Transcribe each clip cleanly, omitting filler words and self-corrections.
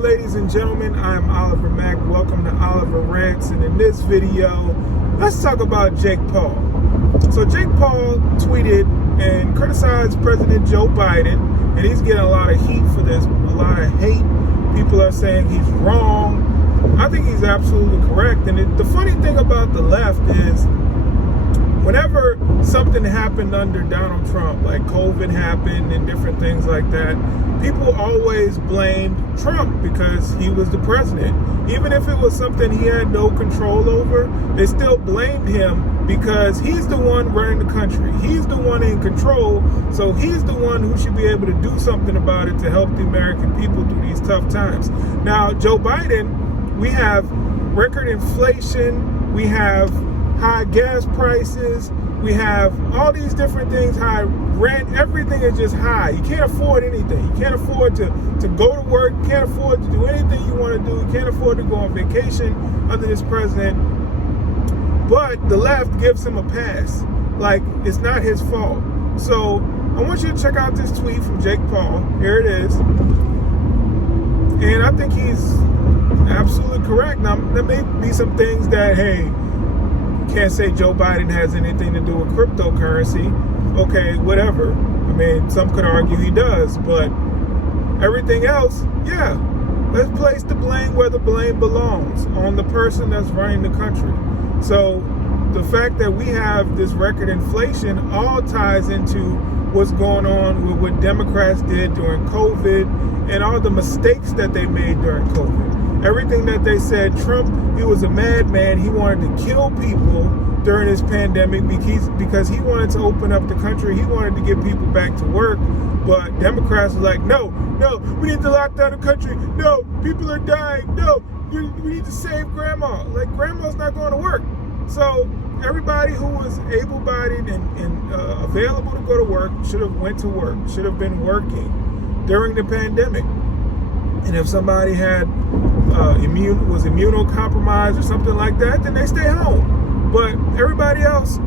ladies and gentlemen, I'm Oliver Mack. Welcome to Oliver Rants, and in this video, let's talk about Jake Paul. So Jake Paul tweeted and criticized President Joe Biden, and he's getting a lot of heat for this, a lot of hate. People are saying he's wrong. I think he's absolutely correct. And the funny thing about the left is, whenever something happened under Donald Trump, like COVID happened and different things like that, people always blamed Trump because he was the president. Even if it was something he had no control over, they still blamed him because he's the one running the country. He's the one in control, so he's the one who should be able to do something about it to help the American people through these tough times. Now, Joe Biden, we have record inflation, we have high gas prices, we have all these different things, high rent, everything is just high. You can't afford anything. You can't afford to go to work, you can't afford to do anything you want to do, you can't afford to go on vacation under this president. But the left gives him a pass, like it's not his fault. So I want you to check out this tweet from Jake Paul. Here it is. And I think he's absolutely correct. Now, there may be some things that, hey, can't say Joe Biden has anything to do with cryptocurrency. Okay, whatever. I mean, some could argue he does, but everything else, yeah. Let's place the blame where the blame belongs, on the person that's running the country. So the fact that we have this record inflation all ties into what's going on with what Democrats did during COVID and all the mistakes that they made during COVID. Everything that they said, Trump, he was a madman. He wanted to kill people during this pandemic because he wanted to open up the country. He wanted to get people back to work. But Democrats were like, no, we need to lock down the country. No, people are dying. No, we need to save grandma. Like, grandma's not going to work. So everybody who was able-bodied and available to go to work should have went to work, should have been working during the pandemic. And if somebody had was immunocompromised or something like that, then they stay home. But everybody else,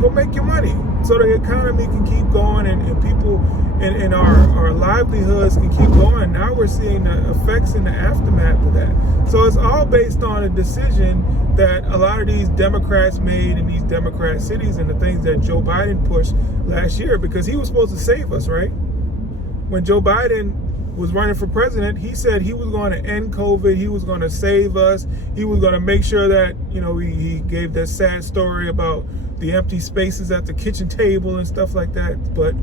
go make your money so the economy can keep going and people and our livelihoods can keep going. Now we're seeing the effects and the aftermath of that. So it's all based on a decision that a lot of these Democrats made in these Democrat cities and the things that Joe Biden pushed last year, because he was supposed to save us, right? When Joe Biden was running for president, he said he was going to end COVID, he was going to save us, he was going to make sure that, he gave that sad story about the empty spaces at the kitchen table and stuff like that. But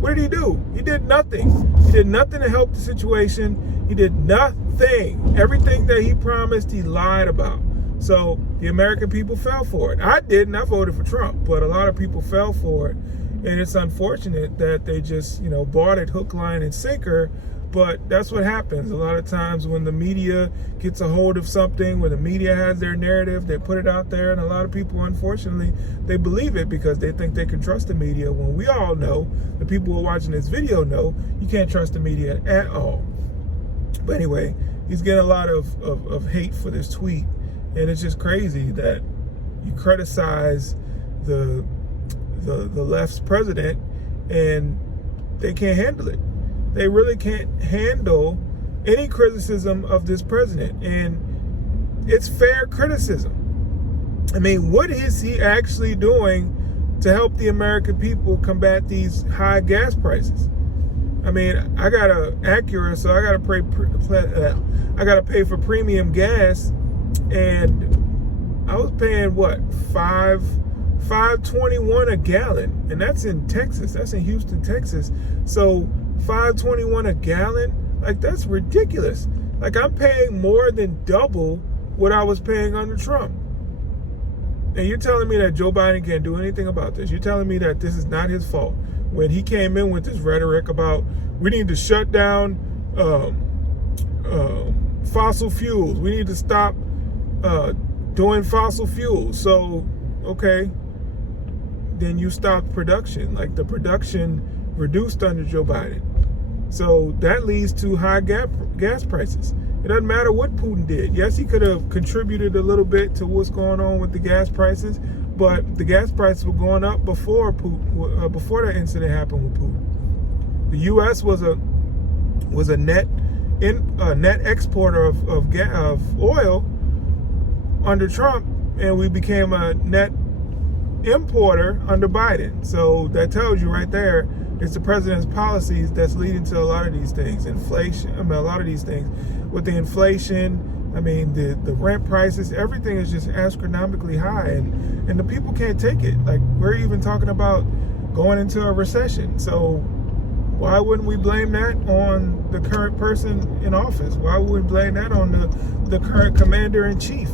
what did he do? He did nothing. He did nothing to help the situation. He did nothing. Everything that he promised, he lied about. So the American people fell for it. I didn't. I voted for Trump, but a lot of people fell for it. And it's unfortunate that they just, bought it hook, line, and sinker. But that's what happens a lot of times when the media gets a hold of something, when the media has their narrative, they put it out there, and a lot of people, unfortunately, they believe it because they think they can trust the media, when we all know, the people who are watching this video know, you can't trust the media at all. But anyway, he's getting a lot of hate for this tweet, and it's just crazy that you criticize the left's president and they can't handle it. They really can't handle any criticism of this president. And it's fair criticism. I mean, what is he actually doing to help the American people combat these high gas prices? I mean, I got an Acura, so I got to pay for premium gas, and I was paying what, $5.21 a gallon, and that's in Texas. That's in Houston, Texas. So $5.21 a gallon, like, that's ridiculous. Like, I'm paying more than double what I was paying under Trump. And you're telling me that Joe Biden can't do anything about this. You're telling me that this is not his fault. When he came in with this rhetoric about we need to shut down fossil fuels, we need to stop doing fossil fuels. So, okay, then you stop production. Like, the production reduced under Joe Biden. So that leads to high gas prices. It doesn't matter what Putin did. Yes, he could have contributed a little bit to what's going on with the gas prices, but the gas prices were going up before that incident happened with Putin. The U.S. was a net net exporter of oil under Trump, and we became a net importer under Biden. So that tells you right there, it's the president's policies that's leading to a lot of these things. Inflation, a lot of these things. With the inflation, the rent prices, everything is just astronomically high, and the people can't take it. Like, we're even talking about going into a recession. So why wouldn't we blame that on the current person in office? Why would we blame that on the current commander-in-chief?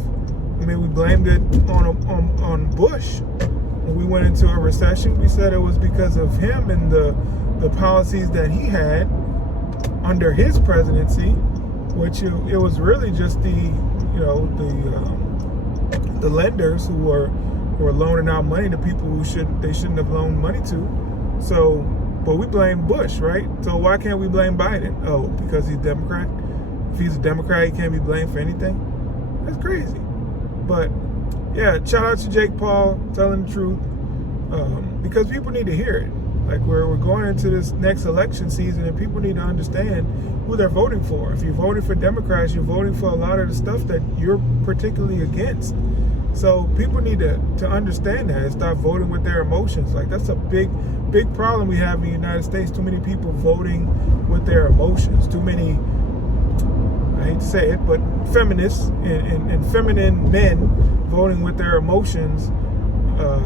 We blamed it on Bush. When we went into a recession, we said it was because of him and the policies that he had under his presidency, which it was really just the lenders who were loaning out money to people who shouldn't have loaned money to. So, but we blame Bush, right? So why can't we blame Biden? Oh, because he's a Democrat? If he's a Democrat, he can't be blamed for anything? That's crazy. But yeah, shout out to Jake Paul telling the truth, because people need to hear it. Like, we're going into this next election season, and people need to understand who they're voting for. If you're voting for Democrats, you're voting for a lot of the stuff that you're particularly against. So people need to understand that and stop voting with their emotions. Like, that's a big problem we have in the United States. Too many people voting with their emotions. Too many, I hate to say it, but feminists and feminine men voting with their emotions.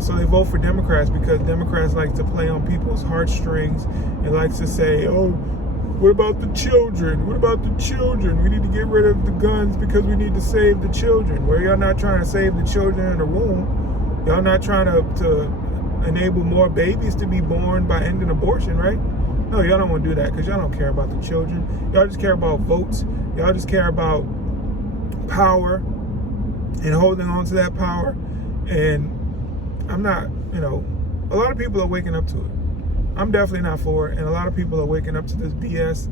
So they vote for Democrats because Democrats like to play on people's heartstrings and likes to say, oh, what about the children? What about the children? We need to get rid of the guns because we need to save the children. Well, y'all not trying to save the children in the womb. Y'all not trying to enable more babies to be born by ending abortion, right? No, y'all don't want to do that because y'all don't care about the children. Y'all just care about votes. Y'all just care about power and holding on to that power. And I'm not, a lot of people are waking up to it. I'm definitely not for it. And a lot of people are waking up to this BS,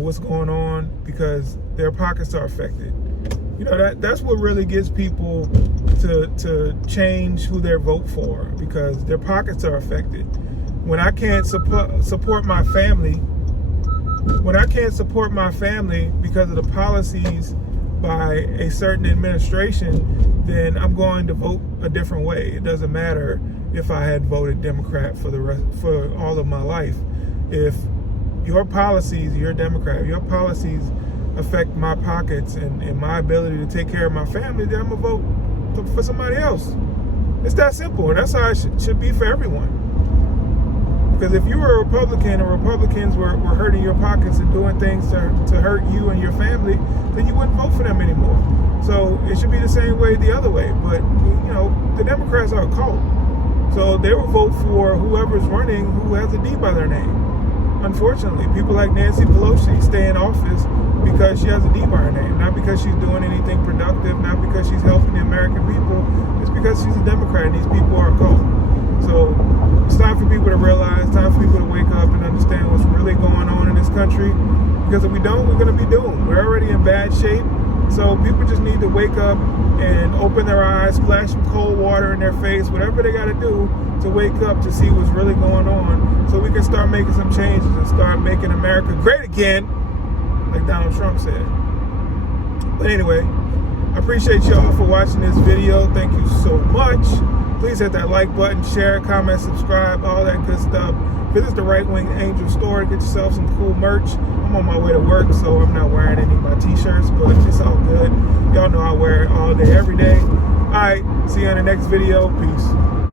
what's going on, because their pockets are affected. That's what really gets people to change who they vote for, because their pockets are affected. When I can't support my family, because of the policies by a certain administration, then I'm going to vote a different way. It doesn't matter if I had voted Democrat for all of my life. If your policies, you're a Democrat, your policies affect my pockets and my ability to take care of my family, then I'm gonna vote for somebody else. It's that simple, and that's how it should be for everyone. Because if you were a Republican and Republicans were hurting your pockets and doing things to hurt you and your family, then you wouldn't vote for them anymore. So it should be the same way the other way. But, the Democrats are a cult. So they will vote for whoever's running who has a D by their name. Unfortunately, people like Nancy Pelosi stay in office because she has a D by her name. Not because she's doing anything productive, not because she's helping the American people. It's because she's a Democrat and these people are a cult. So it's time for people to realize, time for people to wake up and understand what's really going on in this country. Because if we don't, we're going to be doomed. We're already in bad shape. So people just need to wake up and open their eyes, splash some cold water in their face, whatever they got to do to wake up to see what's really going on, so we can start making some changes and start making America great again, like Donald Trump said. But anyway, I appreciate y'all for watching this video. Thank you so much. Please hit that like button, share, comment, subscribe, all that good stuff. Visit the Right Wing Angel store to get yourself some cool merch. I'm on my way to work, so I'm not wearing any of my t-shirts, but it's all good. Y'all know I wear it all day, every day. All right, see you in the next video. Peace.